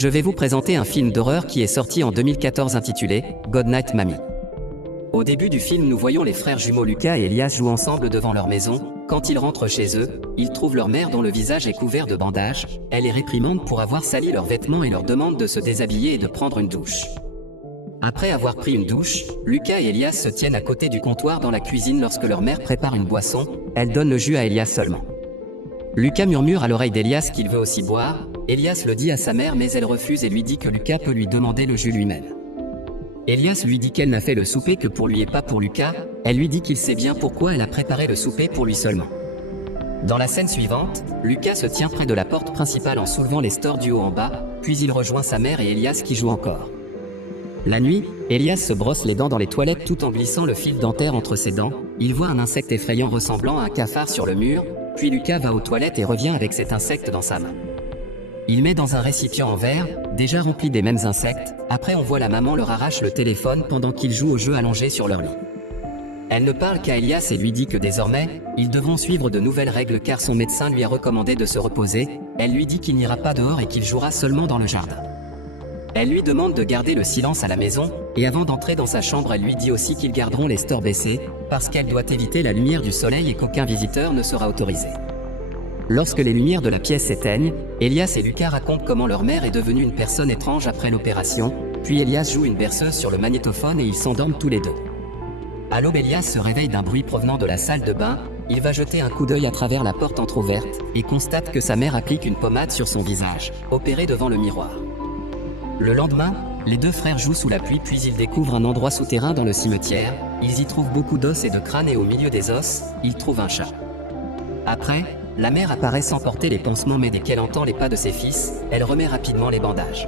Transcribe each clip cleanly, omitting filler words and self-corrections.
Je vais vous présenter un film d'horreur qui est sorti en 2014 intitulé Goodnight Mommy. Au début du film, nous voyons les frères jumeaux Lucas et Elias jouer ensemble devant leur maison. Quand ils rentrent chez eux, ils trouvent leur mère dont le visage est couvert de bandages. Elle les réprimande pour avoir sali leurs vêtements et leur demande de se déshabiller et de prendre une douche. Après avoir pris une douche, Lucas et Elias se tiennent à côté du comptoir dans la cuisine lorsque leur mère prépare une boisson. Elle donne le jus à Elias seulement. Lucas murmure à l'oreille d'Elias qu'il veut aussi boire. Elias le dit à sa mère mais elle refuse et lui dit que Lucas peut lui demander le jus lui-même. Elias lui dit qu'elle n'a fait le souper que pour lui et pas pour Lucas. Elle lui dit qu'il sait bien pourquoi elle a préparé le souper pour lui seulement. Dans la scène suivante, Lucas se tient près de la porte principale en soulevant les stores du haut en bas, puis il rejoint sa mère et Elias qui jouent encore. La nuit, Elias se brosse les dents dans les toilettes tout en glissant le fil dentaire entre ses dents. Il voit un insecte effrayant ressemblant à un cafard sur le mur, puis Lucas va aux toilettes et revient avec cet insecte dans sa main. Il met dans un récipient en verre, déjà rempli des mêmes insectes. Après on voit la maman leur arrache le téléphone pendant qu'ils jouent au jeu allongés sur leur lit. Elle ne parle qu'à Elias et lui dit que désormais, ils devront suivre de nouvelles règles car son médecin lui a recommandé de se reposer. Elle lui dit qu'il n'ira pas dehors et qu'il jouera seulement dans le jardin. Elle lui demande de garder le silence à la maison, et avant d'entrer dans sa chambre elle lui dit aussi qu'ils garderont les stores baissés, parce qu'elle doit éviter la lumière du soleil et qu'aucun visiteur ne sera autorisé. Lorsque les lumières de la pièce s'éteignent, Elias et Lucas racontent comment leur mère est devenue une personne étrange après l'opération, puis Elias joue une berceuse sur le magnétophone et ils s'endorment tous les deux. À l'aube, Elias se réveille d'un bruit provenant de la salle de bain. Il va jeter un coup d'œil à travers la porte entrouverte et constate que sa mère applique une pommade sur son visage, opérée devant le miroir. Le lendemain, les deux frères jouent sous la pluie puis ils découvrent un endroit souterrain dans le cimetière. Ils y trouvent beaucoup d'os et de crânes et au milieu des os, ils trouvent un chat. Après, la mère apparaît sans porter les pansements mais dès qu'elle entend les pas de ses fils, elle remet rapidement les bandages.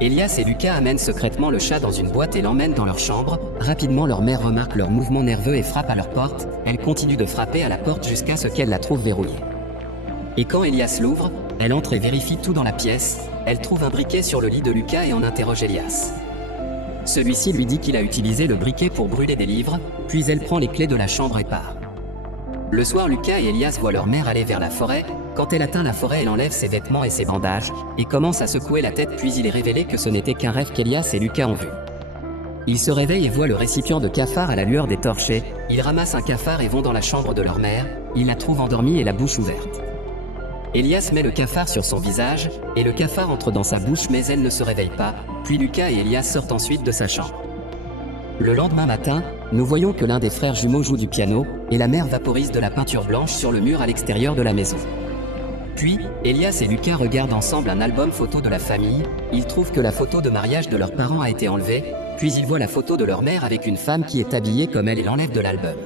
Elias et Lucas amènent secrètement le chat dans une boîte et l'emmènent dans leur chambre. Rapidement leur mère remarque leurs mouvements nerveux et frappe à leur porte. Elle continue de frapper à la porte jusqu'à ce qu'elle la trouve verrouillée. Et quand Elias l'ouvre, elle entre et vérifie tout dans la pièce. Elle trouve un briquet sur le lit de Lucas et en interroge Elias. Celui-ci lui dit qu'il a utilisé le briquet pour brûler des livres, puis elle prend les clés de la chambre et part. Le soir, Lucas et Elias voient leur mère aller vers la forêt. Quand elle atteint la forêt, elle enlève ses vêtements et ses bandages, et commence à secouer la tête puis il est révélé que ce n'était qu'un rêve qu'Elias et Lucas ont vu. Ils se réveillent et voient le récipient de cafard à la lueur des torchets. Ils ramassent un cafard et vont dans la chambre de leur mère. Ils la trouvent endormie et la bouche ouverte. Elias met le cafard sur son visage, et le cafard entre dans sa bouche mais elle ne se réveille pas, puis Lucas et Elias sortent ensuite de sa chambre. Le lendemain matin, nous voyons que l'un des frères jumeaux joue du piano, et la mère vaporise de la peinture blanche sur le mur à l'extérieur de la maison. Puis, Elias et Lucas regardent ensemble un album photo de la famille. Ils trouvent que la photo de mariage de leurs parents a été enlevée, puis ils voient la photo de leur mère avec une femme qui est habillée comme elle et l'enlève de l'album.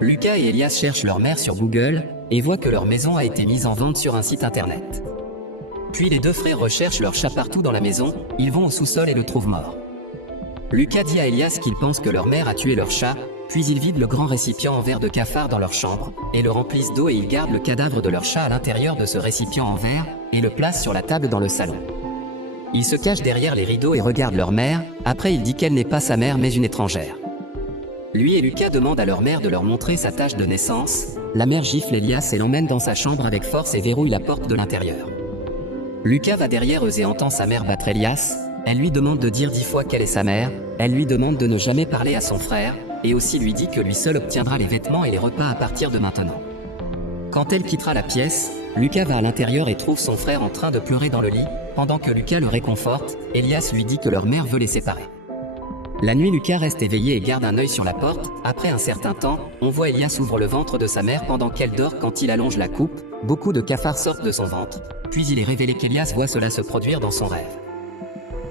Lucas et Elias cherchent leur mère sur Google, et voient que leur maison a été mise en vente sur un site internet. Puis les deux frères recherchent leur chat partout dans la maison. Ils vont au sous-sol et le trouvent mort. Lucas dit à Elias qu'il pense que leur mère a tué leur chat, puis ils vident le grand récipient en verre de cafard dans leur chambre, et le remplissent d'eau et ils gardent le cadavre de leur chat à l'intérieur de ce récipient en verre, et le placent sur la table dans le salon. Ils se cachent derrière les rideaux et regardent leur mère. Après il dit qu'elle n'est pas sa mère mais une étrangère. Lui et Lucas demandent à leur mère de leur montrer sa tâche de naissance. La mère gifle Elias et l'emmène dans sa chambre avec force et verrouille la porte de l'intérieur. Lucas va derrière eux et entend sa mère battre Elias. Elle lui demande de dire 10 fois qu'elle est sa mère. Elle lui demande de ne jamais parler à son frère, et aussi lui dit que lui seul obtiendra les vêtements et les repas à partir de maintenant. Quand elle quittera la pièce, Lucas va à l'intérieur et trouve son frère en train de pleurer dans le lit. Pendant que Lucas le réconforte, Elias lui dit que leur mère veut les séparer. La nuit, Lucas reste éveillé et garde un œil sur la porte. Après un certain temps, on voit Elias ouvre le ventre de sa mère pendant qu'elle dort. Quand il allonge la coupe, beaucoup de cafards sortent de son ventre. Puis il est révélé qu'Elias voit cela se produire dans son rêve.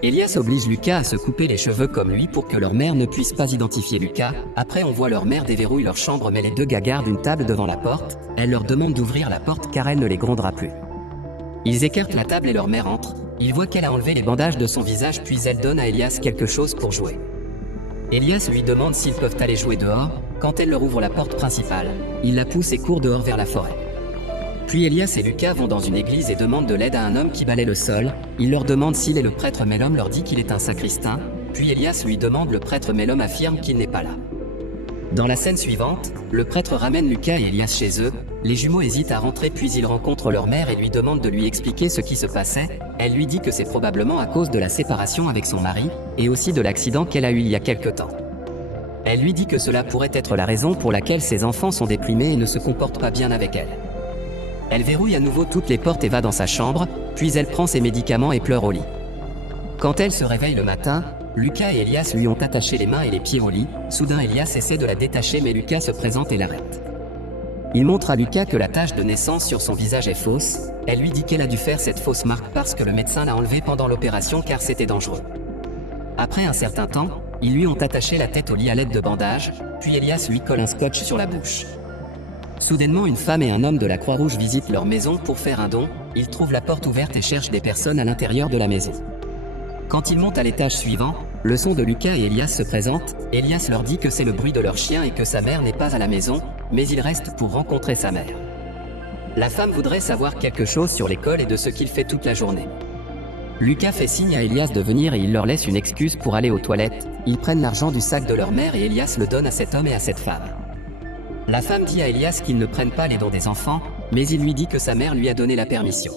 Elias oblige Lucas à se couper les cheveux comme lui pour que leur mère ne puisse pas identifier Lucas. Après on voit leur mère déverrouille leur chambre mais les deux gars gardent une table devant la porte. Elle leur demande d'ouvrir la porte car elle ne les grondera plus. Ils écartent la table et leur mère entre. Ils voient qu'elle a enlevé les bandages de son visage puis elle donne à Elias quelque chose pour jouer. Elias lui demande s'ils peuvent aller jouer dehors. Quand elle leur ouvre la porte principale, il la pousse et court dehors vers la forêt. Puis Elias et Lucas vont dans une église et demandent de l'aide à un homme qui balaie le sol. Il leur demande s'il est le prêtre mais l'homme leur dit qu'il est un sacristain. Puis Elias lui demande le prêtre mais l'homme affirme qu'il n'est pas là. Dans la scène suivante, le prêtre ramène Lucas et Elias chez eux, les jumeaux hésitent à rentrer puis ils rencontrent leur mère et lui demandent de lui expliquer ce qui se passait. Elle lui dit que c'est probablement à cause de la séparation avec son mari, et aussi de l'accident qu'elle a eu il y a quelque temps. Elle lui dit que cela pourrait être la raison pour laquelle ses enfants sont déprimés et ne se comportent pas bien avec elle. Elle verrouille à nouveau toutes les portes et va dans sa chambre, puis elle prend ses médicaments et pleure au lit. Quand elle se réveille le matin, Lucas et Elias lui ont attaché les mains et les pieds au lit. Soudain Elias essaie de la détacher mais Lucas se présente et l'arrête. Il montre à Lucas que la tache de naissance sur son visage est fausse. Elle lui dit qu'elle a dû faire cette fausse marque parce que le médecin l'a enlevée pendant l'opération car c'était dangereux. Après un certain temps, ils lui ont attaché la tête au lit à l'aide de bandages, puis Elias lui colle un scotch sur la bouche. Soudainement une femme et un homme de la Croix-Rouge visitent leur maison pour faire un don. Ils trouvent la porte ouverte et cherchent des personnes à l'intérieur de la maison. Quand ils montent à l'étage suivant, le son de Lucas et Elias se présente. Elias leur dit que c'est le bruit de leur chien et que sa mère n'est pas à la maison, mais il reste pour rencontrer sa mère. La femme voudrait savoir quelque chose sur l'école et de ce qu'il fait toute la journée. Lucas fait signe à Elias de venir et il leur laisse une excuse pour aller aux toilettes. Ils prennent l'argent du sac de leur mère et Elias le donne à cet homme et à cette femme. La femme dit à Elias qu'ils ne prennent pas les dons des enfants, mais il lui dit que sa mère lui a donné la permission.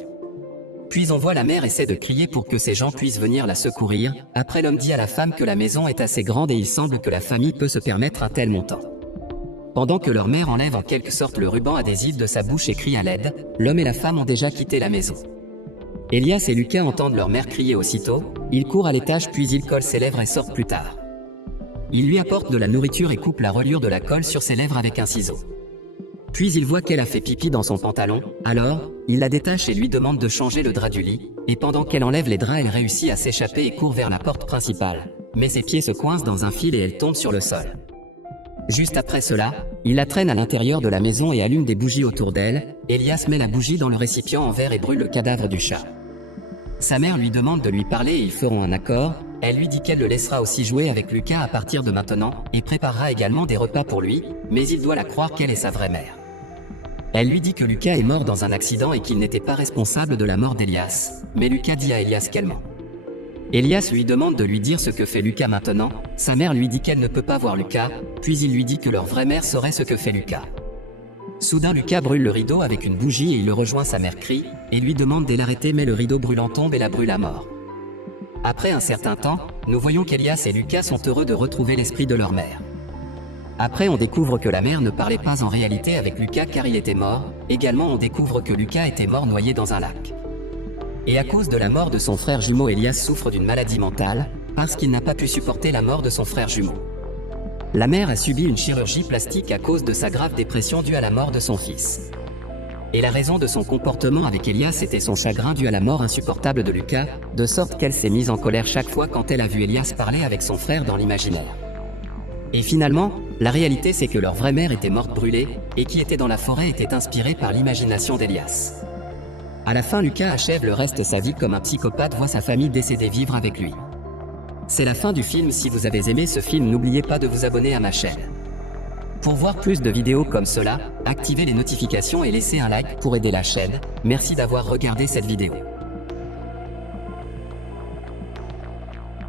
Puis on voit la mère essaie de crier pour que ces gens puissent venir la secourir. Après l'homme dit à la femme que la maison est assez grande et il semble que la famille peut se permettre un tel montant. Pendant que leur mère enlève en quelque sorte le ruban adhésif de sa bouche et crie à l'aide, l'homme et la femme ont déjà quitté la maison. Elias et Lucas entendent leur mère crier aussitôt, ils courent à l'étage puis ils collent ses lèvres et sortent plus tard. Ils lui apportent de la nourriture et coupent la reliure de la colle sur ses lèvres avec un ciseau. Puis il voit qu'elle a fait pipi dans son pantalon, alors, il la détache et lui demande de changer le drap du lit, et pendant qu'elle enlève les draps elle réussit à s'échapper et court vers la porte principale. Mais ses pieds se coincent dans un fil et elle tombe sur le sol. Juste après cela, il la traîne à l'intérieur de la maison et allume des bougies autour d'elle. Elias met la bougie dans le récipient en verre et brûle le cadavre du chat. Sa mère lui demande de lui parler et ils feront un accord. Elle lui dit qu'elle le laissera aussi jouer avec Lucas à partir de maintenant, et préparera également des repas pour lui, mais il doit la croire qu'elle est sa vraie mère. Elle lui dit que Lucas est mort dans un accident et qu'il n'était pas responsable de la mort d'Elias, mais Lucas dit à Elias qu'elle ment. Elias lui demande de lui dire ce que fait Lucas maintenant. Sa mère lui dit qu'elle ne peut pas voir Lucas, puis il lui dit que leur vraie mère saurait ce que fait Lucas. Soudain Lucas brûle le rideau avec une bougie et il le rejoint, sa mère crie, et lui demande de l'arrêter mais le rideau brûlant tombe et la brûle à mort. Après un certain temps, nous voyons qu'Elias et Lucas sont heureux de retrouver l'esprit de leur mère. Après on découvre que la mère ne parlait pas en réalité avec Lucas car il était mort. Également on découvre que Lucas était mort noyé dans un lac. Et à cause de la mort de son frère jumeau, Elias souffre d'une maladie mentale, parce qu'il n'a pas pu supporter la mort de son frère jumeau. La mère a subi une chirurgie plastique à cause de sa grave dépression due à la mort de son fils. Et la raison de son comportement avec Elias était son chagrin dû à la mort insupportable de Lucas, de sorte qu'elle s'est mise en colère chaque fois quand elle a vu Elias parler avec son frère dans l'imaginaire. Et finalement, la réalité c'est que leur vraie mère était morte brûlée, et qui était dans la forêt était inspirée par l'imagination d'Elias. À la fin, Lucas achève le reste de sa vie comme un psychopathe, voit sa famille décédée vivre avec lui. C'est la fin du film. Si vous avez aimé ce film, n'oubliez pas de vous abonner à ma chaîne. Pour voir plus de vidéos comme cela, activez les notifications et laissez un like pour aider la chaîne. Merci d'avoir regardé cette vidéo.